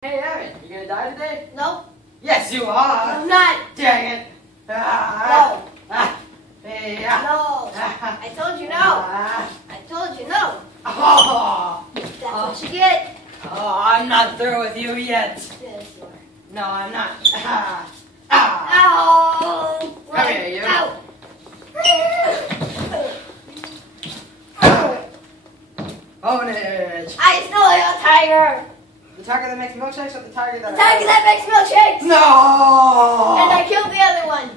Hey, Aaron, you gonna die today? No. Yes, you are. I'm not. Dang it. No. Hey, No. I told you no. I told you no. Oh, That's what you get. I'm not through with you yet. Yes, you are. No, I'm not. Ow! Come here, you. Ow! Ownage. I stole your tiger. The tiger that makes milkshakes or the tiger that The tiger that makes milkshakes. No! And I killed the other one.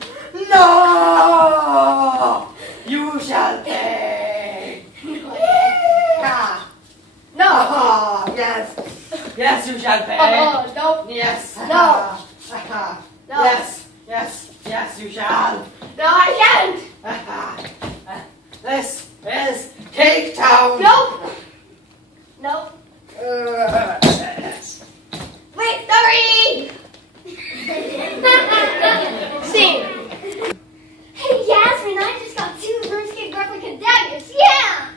No! You shall pay! Ah. No. Oh, yes. Yes, you shall pay. Oh, no. Yes. No. No. Yes. Yes. Yes, you shall. No, I can't. This is Cake Town. Nope. Nope. Wait, sorry. Scene. Hey, Yasmin, I just got 2 RuneScape replica daggers. Yeah!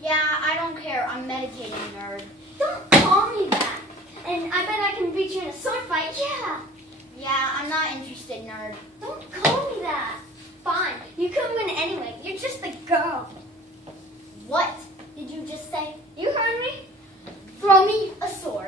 Yeah, I don't care. I'm meditating, nerd. Don't call me that. And I bet I can beat you in a sword fight. Yeah! Yeah, I'm not interested, nerd. Don't call me that. Fine. You could win anyway. You're just a girl. What? Did you just say? You heard me? Throw me a sword.